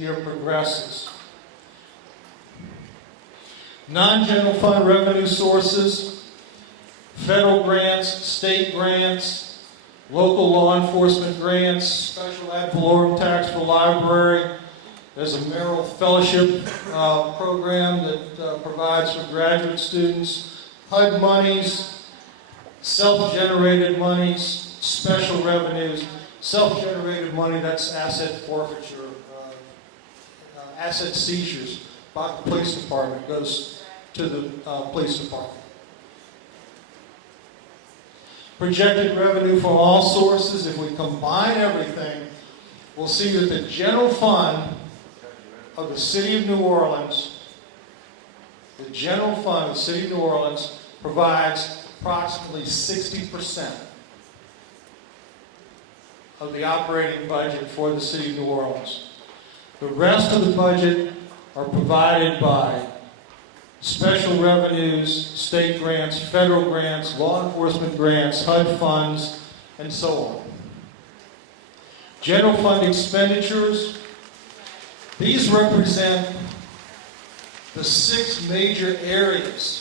year progresses. Non-general fund revenue sources: federal grants, state grants, local law enforcement grants, special ad valorem tax for library. There's a Merrill Fellowship program that provides for graduate students, HUD monies, self-generated monies, special revenues. Self-generated money, that's asset forfeiture, asset seizures by the police department, goes to the police department. Projected revenue from all sources: if we combine everything, we'll see that the general fund of the City of New Orleans, provides approximately 60% of the operating budget for the City of New Orleans. The rest of the budget are provided by special revenues, state grants, federal grants, law enforcement grants, HUD funds, and so on. General fund expenditures: these represent the 6 major areas.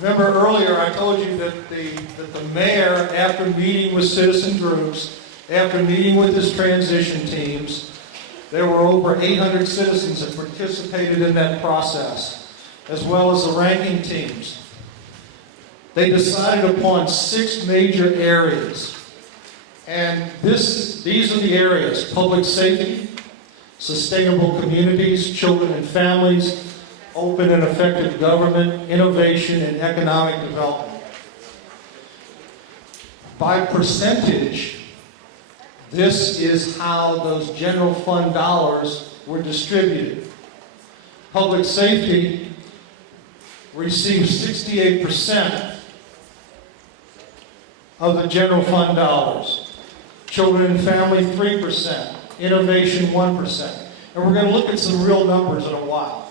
Remember earlier I told you that the mayor, after meeting with citizen groups, after meeting with his transition teams, there were over 800 citizens that participated in that process, as well as the ranking teams. They decided upon 6 major areas. And these are the areas: public safety, sustainable communities, children and families, open and effective government, innovation, and economic development. By percentage, this is how those general fund dollars were distributed. Public safety received 68% of the general fund dollars. Children and family, 3%. Innovation, 1%. And we're going to look at some real numbers in a while.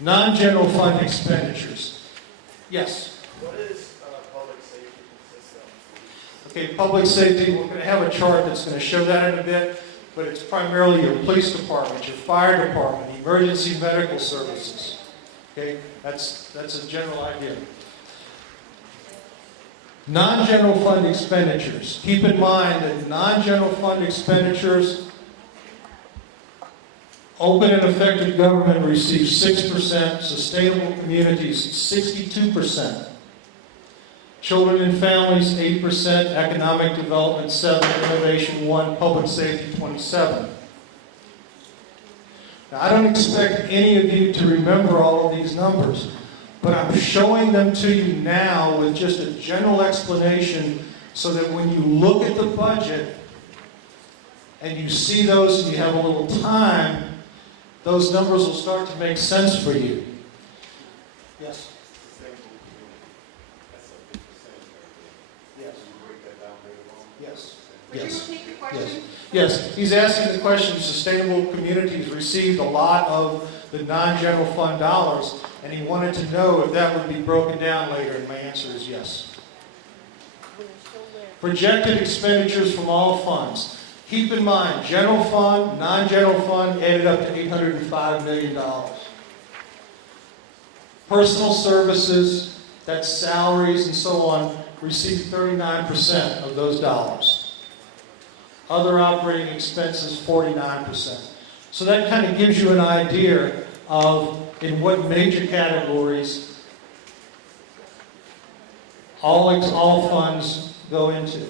Non-general fund expenditures. Yes? What is public safety consist of? Okay, public safety, we're going to have a chart that's going to show that in a bit, but it's primarily your police department, your fire department, emergency medical services. Okay, that's a general idea. Non-general fund expenditures. Keep in mind that non-general fund expenditures: open and effective government receives 6%, sustainable communities 62%, children and families 8%, economic development 7%, innovation 1%, public safety 27%. Now, I don't expect any of you to remember all of these numbers, but I'm showing them to you now with just a general explanation so that when you look at the budget and you see those and you have a little time, those numbers will start to make sense for you. Yes? Yes. Yes. Would you repeat the question? Yes. He's asking the question: sustainable communities received a lot of the non-general fund dollars, and he wanted to know if that would be broken down later, and my answer is yes. Projected expenditures from all funds. Keep in mind, general fund, non-general fund added up to $805 million. Personal services, that's salaries and so on, received 39% of those dollars. Other operating expenses, 49%. So that kind of gives you an idea of in what major categories all funds go into.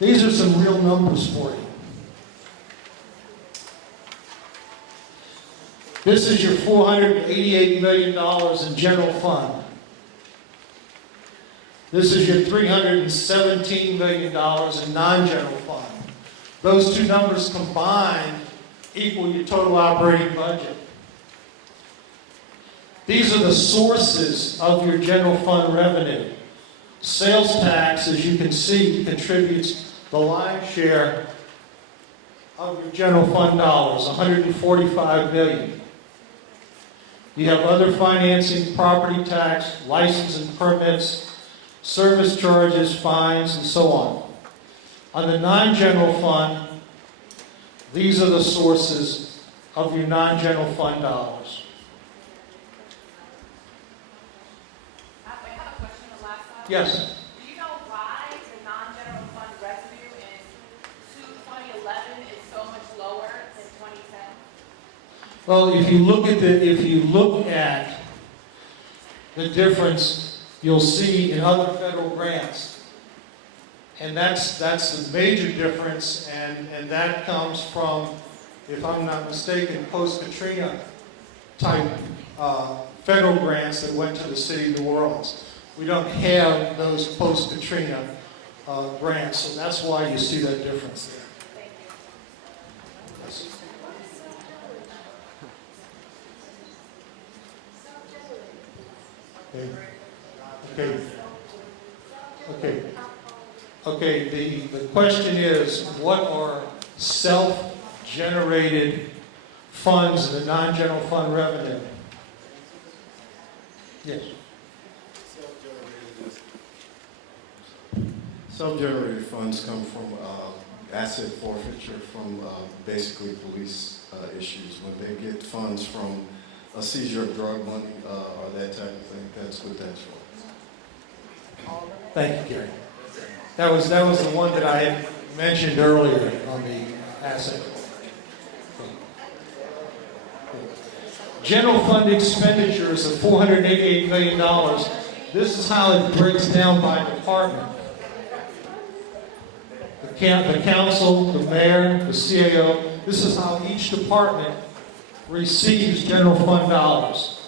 These are some real numbers for you. This is your $488 million in general fund. This is your $317 million in non-general fund. Those two numbers combined equal your total operating budget. These are the sources of your general fund revenue. Sales tax, as you can see, contributes the lion's share of your general fund dollars, $145 million. You have other financing, property tax, license and permits, service charges, fines, and so on. On the non-general fund, these are the sources of your non-general fund dollars. I have a question on the last slide. Yes? Do you know why the non-general fund revenue in 2011 is so much lower than 2010? Well, if you look at the difference, you'll see in other federal grants. And that's the major difference, and that comes from, if I'm not mistaken, post-Katrina type federal grants that went to the city of New Orleans. We don't have those post-Katrina grants, so that's why you see that difference there. Thank you. Okay, the question is, what are self-generated funds in the non-general fund revenue? Yes. Self-generated funds come from asset forfeiture from basically police issues. When they get funds from a seizure of drug money or that type of thing, that's what that's for. Thank you, Gary. That was the one that I had mentioned earlier on the asset. General fund expenditures of $488 million. This is how it breaks down by department. The council, the mayor, the CAO. This is how each department receives general fund dollars.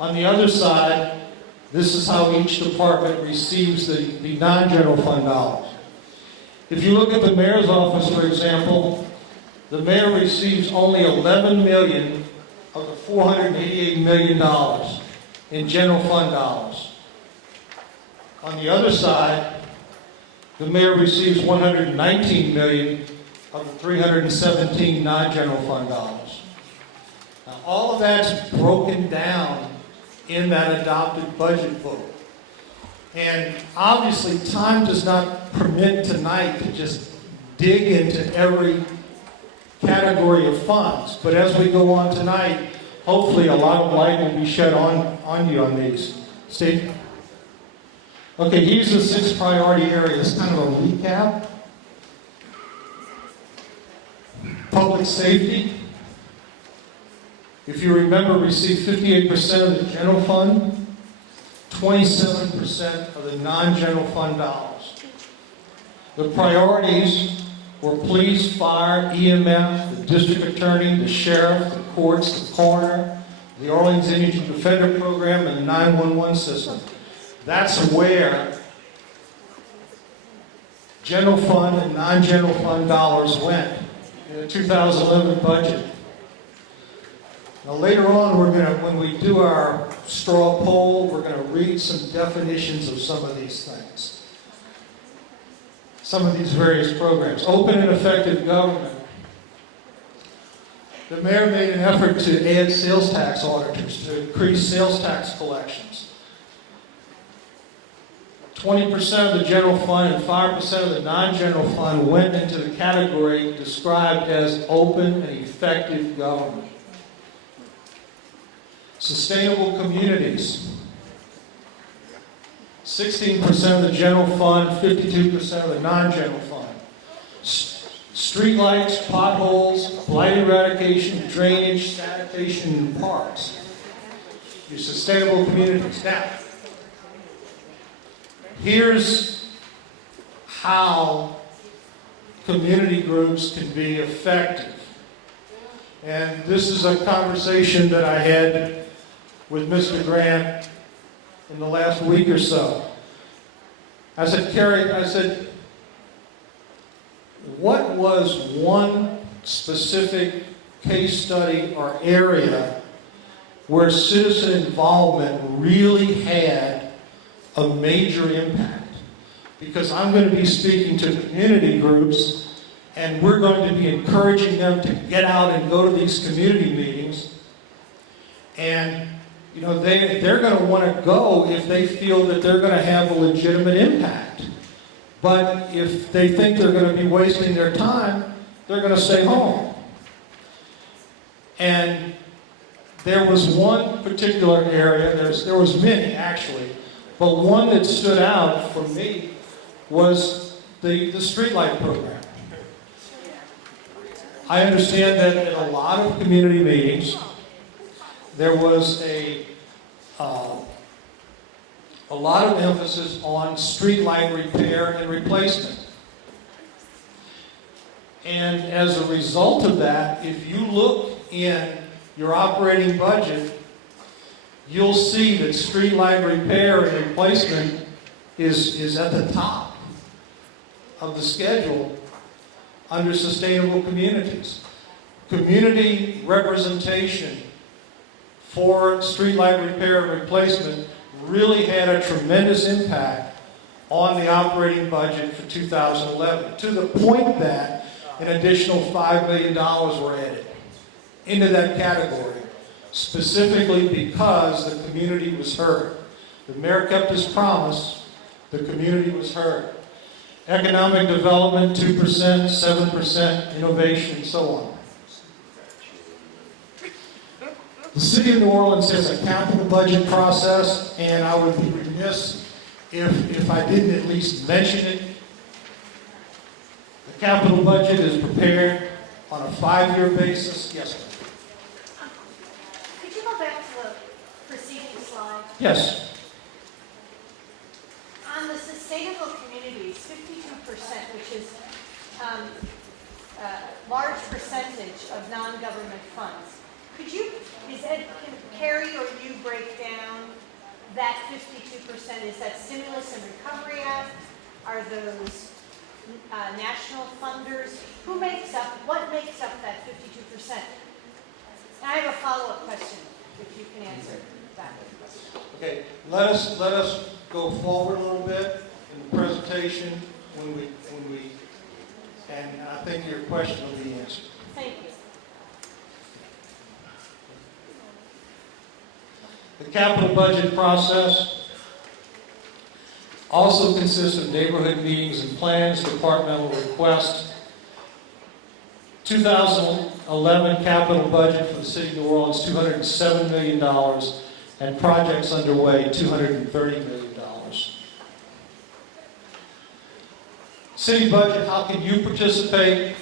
On the other side, this is how each department receives the non-general fund dollars. If you look at the mayor's office, for example, the mayor receives only $11 million of the $488 million in general fund dollars. On the other side, the mayor receives $119 million of the $317 non-general fund dollars. Now, all of that's broken down in that adopted budget book. And obviously, time does not permit tonight to just dig into every category of funds. But as we go on tonight, hopefully a lot of light will be shed on you on these. Steve? Okay, here's the 6 priority areas, kind of a recap. Public safety. If you remember, received 58% of the general fund, 27% of the non-general fund dollars. The priorities were police, fire, EMS, the district attorney, the sheriff, the courts, the coroner, the Orleans Indigent Defender Program, and the 911 system. That's where general fund and non-general fund dollars went in the 2011 budget. Now later on, when we do our straw poll, we're going to read some definitions of some of these things. Some of these various programs. Open and effective government. The mayor made an effort to add sales tax auditors to increase sales tax collections. 20% of the general fund and 5% of the non-general fund went into the category described as open and effective government. Sustainable communities. 16% of the general fund, 52% of the non-general fund. Streetlights, potholes, blight eradication, drainage, sanitation, and parks. Your sustainable communities. Now, here's how community groups can be effective. And this is a conversation that I had with Mr. Grant in the last week or so. I said, Kerry, what was one specific case study or area where citizen involvement really had a major impact? Because I'm going to be speaking to community groups, and we're going to be encouraging them to get out and go to these community meetings. And you know, they're going to want to go if they feel that they're going to have a legitimate impact. But if they think they're going to be wasting their time, they're going to stay home. And there was one particular area, there was many actually, but one that stood out for me was the streetlight program. I understand that in a lot of community meetings, there was a lot of emphasis on streetlight repair and replacement. And as a result of that, if you look in your operating budget, you'll see that streetlight repair and replacement is at the top of the schedule under sustainable communities. Community representation for streetlight repair and replacement really had a tremendous impact on the operating budget for 2011, to the point that an additional $5 million were added into that category, specifically because the community was heard. The mayor kept his promise, the community was heard. Economic development, 2%, 7%, innovation, and so on. The City of New Orleans has a capital budget process, and I would be remiss if I didn't at least mention it. The capital budget is prepared on a 5-year basis. Yes, ma'am. Could you go back to the preceding slide? Yes. On the sustainable communities, 52%, which is a large percentage of non-government funds. Could you, can Carrie or you break down that 52%? Is that Stimulus and Recovery Act? Are those national funders? What makes up that 52%? And I have a follow-up question, if you can answer that. Okay, let us go forward a little bit in the presentation and I think your question will be answered. Thank you. The capital budget process also consists of neighborhood meetings and plans, departmental requests. 2011 capital budget for the City of New Orleans, $207 million, and projects underway, $230 million. City budget, how can you participate?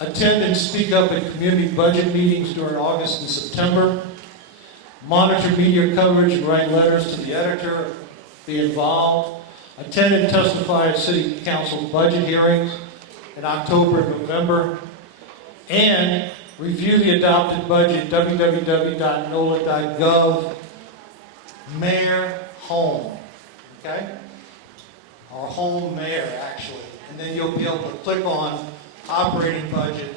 Attend and speak up at community budget meetings during August and September. Monitor media coverage and write letters to the editor. Be involved. Attend and testify at City Council budget hearings in October and November. And review the adopted budget, www.nola.gov, mayor home, okay? Or home mayor, actually. And then you'll be able to click on operating budget,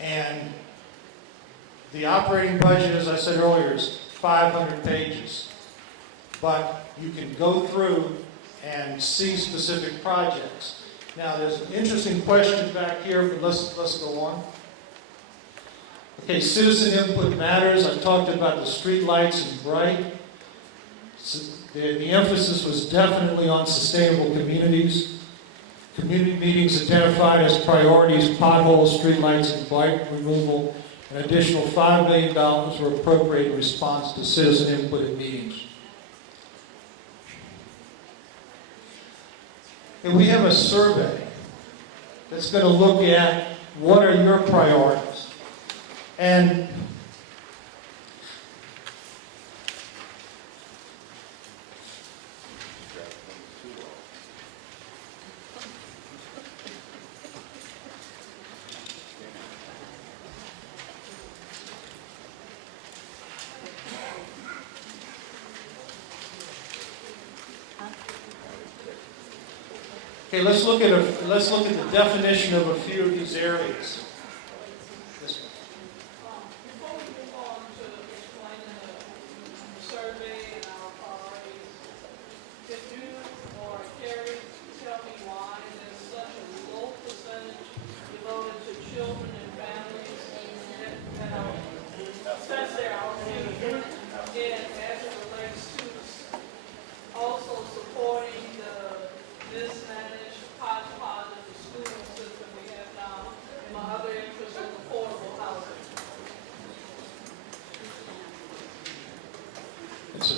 and the operating budget, as I said earlier, is 500 pages. But you can go through and see specific projects. Now, there's an interesting question back here, but let's go on. Okay, citizen input matters. I talked about the street lights and bright. The emphasis was definitely on sustainable communities. Community meetings identified as priorities, potholes, street lights, and blight removal. An additional $5 million were appropriated in response to citizen input at meetings. And we have a survey that's going to look at what are your priorities. And okay, let's look at the definition of a few of these areas. This one. Before we move on to explaining the survey and our priorities, could you or Carrie tell me why there's such a low percentage devoted to children and families that are, since they're already in, as it relates to also supporting the mismanaged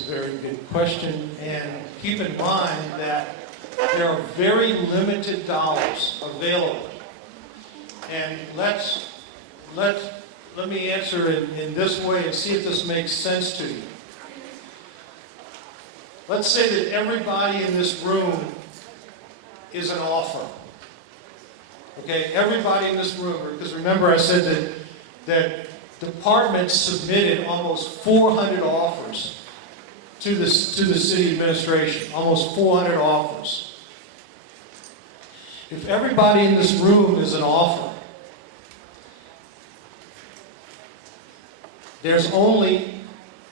a very good question, and keep in mind that there are very limited dollars available. And let me answer it in this way and see if this makes sense to you. Let's say that everybody in this room is an offer. Okay, everybody in this room, because remember I said that departments submitted almost 400 offers to the city administration, almost 400 offers. If everybody in this room is an offer, there's only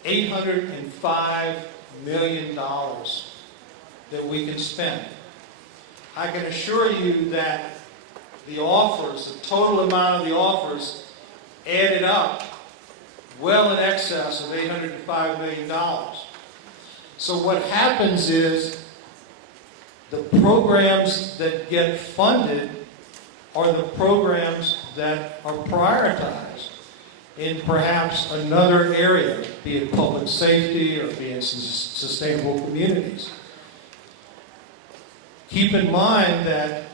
$805 million that we can spend. I can assure you that the offers, the total amount of the offers, added up well in excess of $805 million. So what happens is the programs that get funded are the programs that are prioritized in perhaps another area, be it public safety or be it sustainable communities. Keep in mind that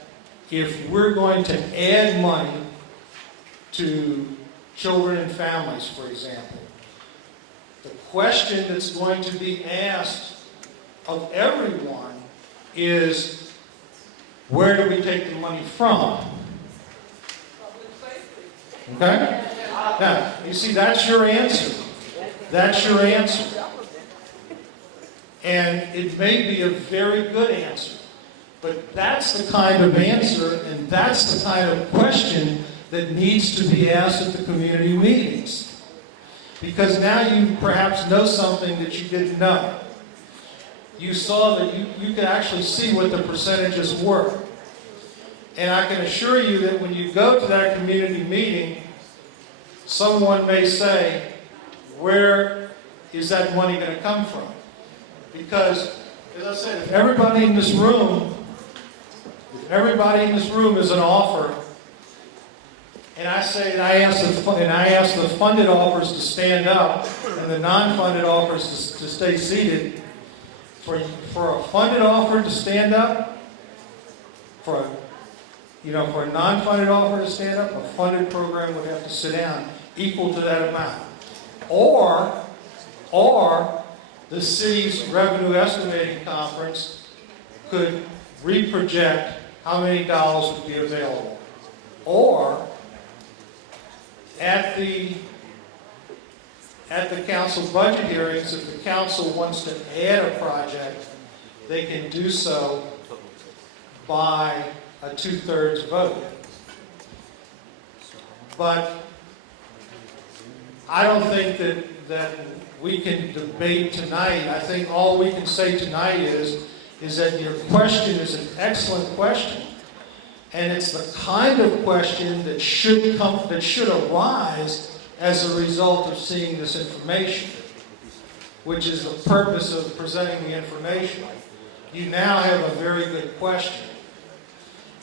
if we're going to add money to children and families, for example, the question that's going to be asked of everyone is, where do we take the money from? Public safety. Okay? Now, you see, that's your answer. That's your answer. And it may be a very good answer. But that's the kind of answer and that's the kind of question that needs to be asked at the community meetings. Because now you perhaps know something that you didn't know. You saw that you could actually see what the percentages were. And I can assure you that when you go to that community meeting, someone may say, where is that money going to come from? Because, as I said, if everybody in this room is an offer, and I ask the funded offers to stand up and the non-funded offers to stay seated, for a funded offer to stand up, for a non-funded offer to stand up, a funded program would have to sit down equal to that amount. Or the city's revenue estimating conference could reproject how many dollars would be available. Or at the council budget hearings, if the council wants to add a project, they can do so by a 2/3 vote. But I don't think that we can debate tonight. I think all we can say tonight is that your question is an excellent question. And it's the kind of question that should arise as a result of seeing this information, which is the purpose of presenting the information. You now have a very good question.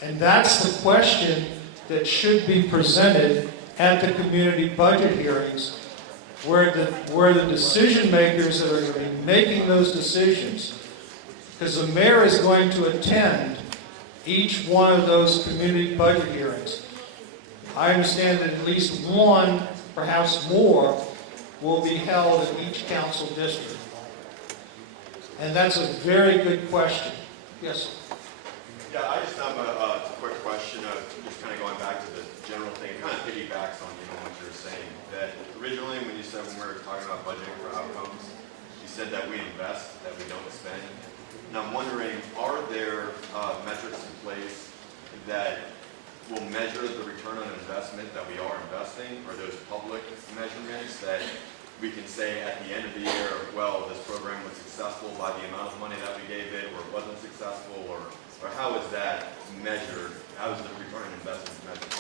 And that's the question that should be presented at the community budget hearings, where the decision makers that are going to be making those decisions, because the mayor is going to attend each one of those community budget hearings. I understand that at least one, perhaps more, will be held in each council district. And that's a very good question. Yes, sir. Yeah, I just have a quick question of just kind of going back to the general thing. It kind of piggybacks on what you were saying. That originally when you said when we were talking about budgeting for outcomes, you said that we invest, that we don't spend. And I'm wondering, are there metrics in place that will measure the return on investment that we are investing? Are those public measurements that we can say at the end of the year, well, this program was successful by the amount of money that we gave it, or it wasn't successful, or how is that measured? How is the return on investment measured?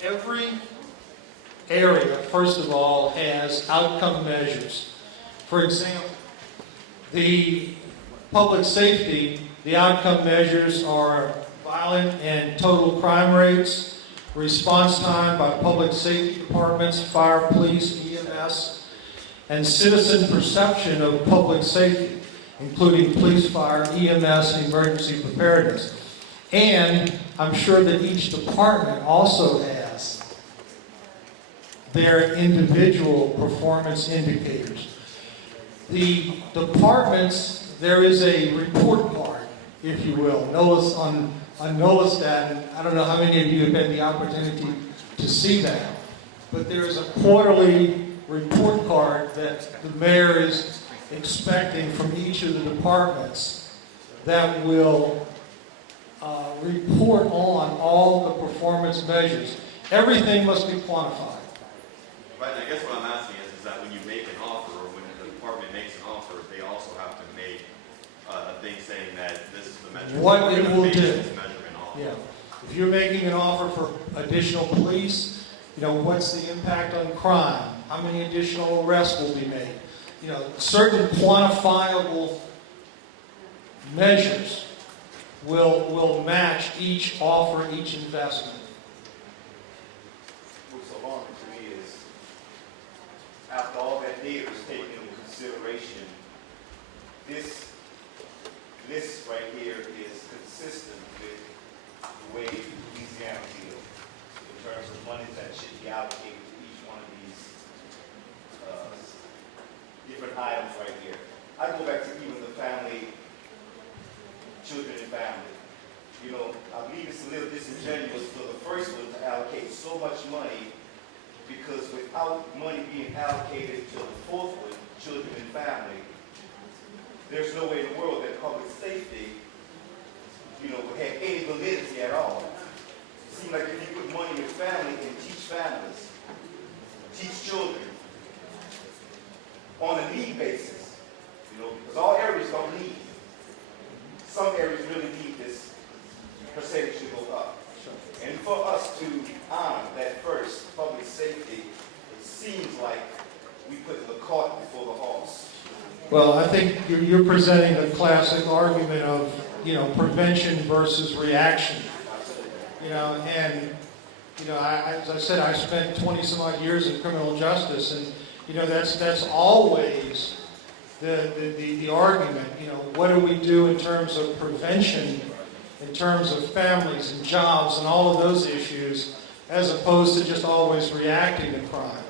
Every area, first of all, has outcome measures. For example, the public safety, the outcome measures are violent and total crime rates, response time by public safety departments, fire, police, EMS, and citizen perception of public safety, including police, fire, EMS, and emergency preparedness. And I'm sure that each department also has their individual performance indicators. The departments, there is a report card, if you will, on NOLAStat. I don't know how many of you have had the opportunity to see that, but there is a quarterly report card that the mayor is expecting from each of the departments that will report on all the performance measures. Everything must be quantified. Right, and I guess what I'm asking is that when you make an offer, or when the department makes an offer, they also have to make a thing saying that this is the measurement. What it will Base do. this measurement off. Yeah. If you're making an offer for additional police, what's the impact on crime? How many additional arrests will be made? Certain quantifiable measures will match each offer, each investment. What's alarming to me is, after all that data is taken into consideration, this list right here is consistent with the way Louisiana deals in terms of money that should be allocated to each one of these different items right here. I go back to even the family, children and family. I believe it's a little disingenuous for the first one to allocate so much money, because without money being allocated to the fourth one, children and family, there's no way in the world that public safety, would have any validity at all. It seems like if you put money in family and teach families, teach children on a need basis, because all areas don't need. Some areas really need this percentage to go up. And for us to honor that first, public safety, it seems like we put the cart before the horse. Well, I think you're presenting a classic argument of, prevention versus reaction. As I said, I spent 20 some odd years in criminal justice, and, that's always the argument. What do we do in terms of prevention, in terms of families and jobs and all of those issues, as opposed to just always reacting to crime.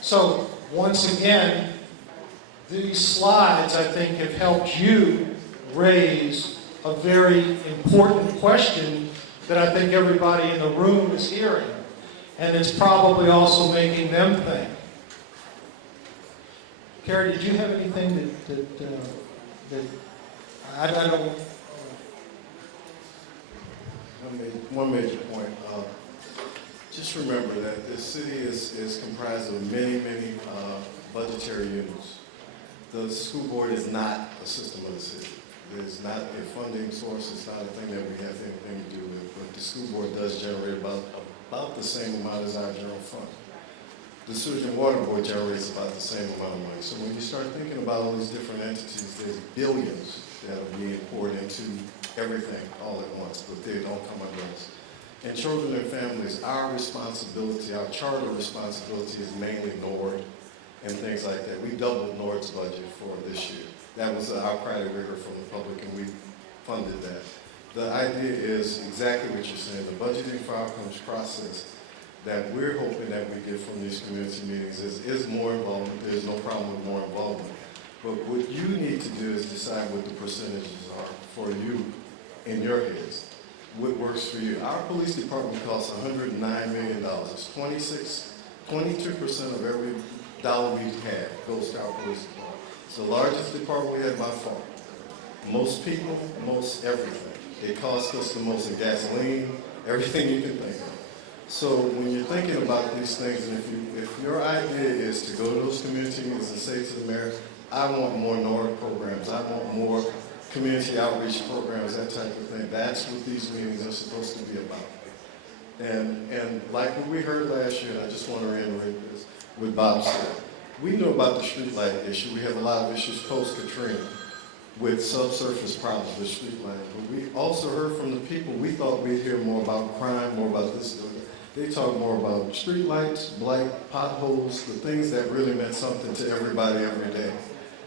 So, once again, these slides, I think, have helped you raise a very important question that I think everybody in the room is hearing. And it's probably also making them think. Carrie, did you have anything that I don't... One major point. Just remember that the city is comprised of many budgetary units. The school board is not a system of the city. It's not a funding source. It's not a thing that we have anything to do with. But the school board does generate about the same amount as our general fund. The Sewage and Water Board generates about the same amount of money. So when you start thinking about all these different entities, there's billions that are being poured into everything all at once, but they don't come under us. And children and families, our responsibility, our charter responsibility is mainly NORD and things like that. We doubled NORD's budget for this year. That was our credit rigor from the public, and we funded that. The idea is exactly what you're saying. The budgeting for outcomes process that we're hoping that we get from these community meetings is more involvement. There's no problem with more involvement. But what you need to do is decide what the percentages are for you in your heads. What works for you. Our police department costs $109 million. 22% of every dollar we have goes to our police department. It's the largest department we have by far. Most people, most everything. It costs us the most in gasoline, everything you can think of. So when you're thinking about these things, and if your idea is to go to those community meetings and say to the mayor, I want more NORD programs, I want more community outreach programs, that type of thing. That's what these meetings are supposed to be about. And like what we heard last year, and I just want to reiterate this, what Bob said. We know about the streetlight issue. We have a lot of issues post-Katrina with subsurface problems with streetlighting. But we also heard from the people, we thought we'd hear more about crime, more about this. They talk more about streetlights, blight, potholes, the things that really meant something to everybody every day.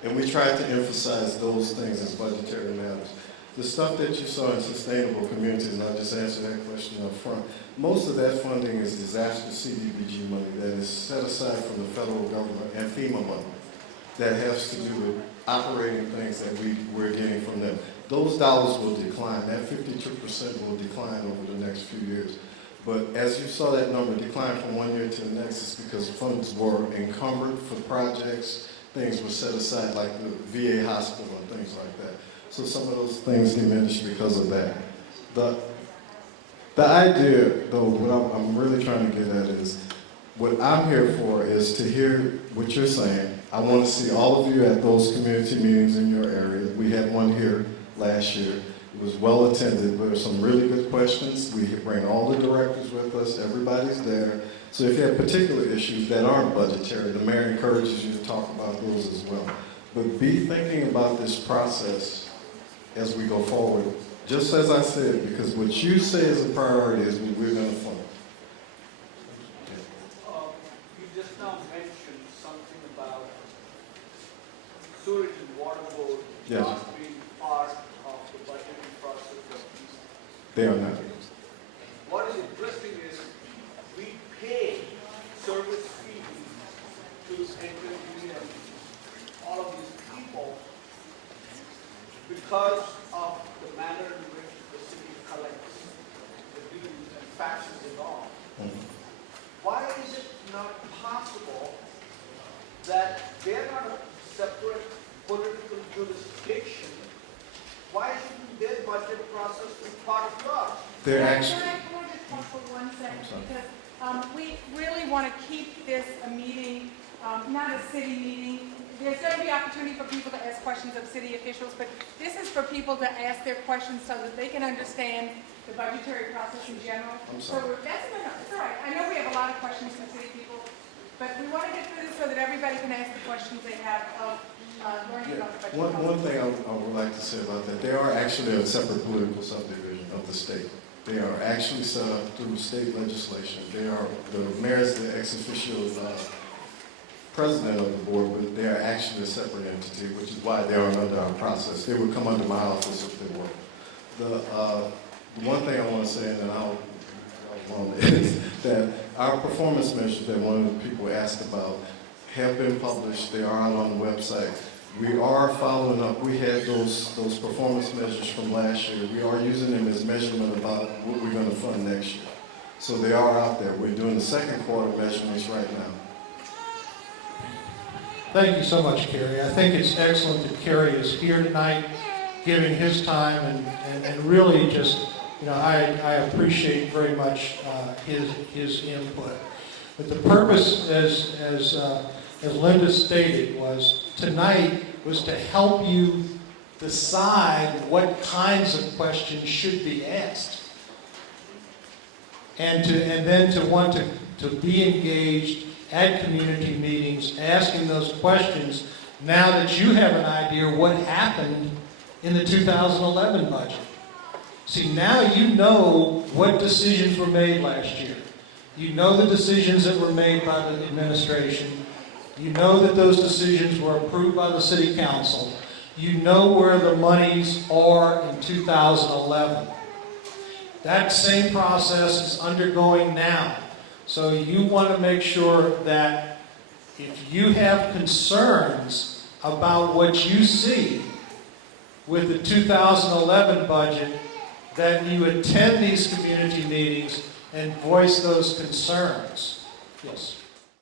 And we tried to emphasize those things as budgetary matters. The stuff that you saw in sustainable communities, and I'll just answer that question up front, most of that funding is disaster CDBG money that is set aside from the federal government and FEMA money that has to do with operating things that we're getting from them. Those dollars will decline. That 52% will decline over the next few years. But as you saw that number decline from one year to the next, it's because funds were encumbered for projects, things were set aside like the VA hospital and things like that. So some of those things diminished because of that. The idea, though, what I'm really trying to get at is, what I'm here for is to hear what you're saying. I want to see all of you at those community meetings in your area. We had one here last year. It was well attended. There were some really good questions. We bring all the directors with us. Everybody's there. So if you have particular issues that aren't budgetary, the mayor encourages you to talk about those as well. But be thinking about this process as we go forward. Just as I said, because what you say is a priority is what we're going to fund. You just now mentioned something about sewage and water board Yes. not being part of the budgeting process of these. They are not. What is interesting is we pay service fees to NJD and all of these people because of the manner in which the city collects the dues and taxes and all. Why is it not possible that they're not a separate political jurisdiction? Why shouldn't their budget process be part of yours? They're actually. Can I just talk for 1 second? Because we really want to keep this a meeting, not a city meeting. There's going to be opportunity for people to ask questions of city officials, but this is for people to ask their questions so that they can understand the budgetary process in general. I'm sorry. So that's all right. I know we have a lot of questions from city people, but we want to get through this so that everybody can ask the questions they have of learning about the budget process. One thing I would like to say about that, they are actually a separate political subdivision of the state. They are actually set up through state legislation. They are, the mayor is the ex officio president of the board, but they are actually a separate entity, which is why they aren't under our process. They would come under my office if they were. The one thing I want to say, and then I'll is that our performance measures that one of the people asked about have been published. They are out on the website. We are following up. We had those performance measures from last year. We are using them as measurement about what we're going to fund next year. So they are out there. We're doing the second quarter measurements right now. Thank you so much, Kerry. I think it's excellent that Kerry is here tonight, giving his time and really just, I appreciate very much his input. But the purpose, as Linda stated, was tonight was to help you decide what kinds of questions should be asked, and then to want to be engaged at community meetings, asking those questions now that you have an idea what happened in the 2011 budget. See, now you know what decisions were made last year. You know the decisions that were made by the administration. You know that those decisions were approved by the city council. You know where the monies are in 2011. That same process is undergoing now. So you want to make sure that if you have concerns about what you see with the 2011 budget, that you attend these community meetings and voice those concerns. Yes.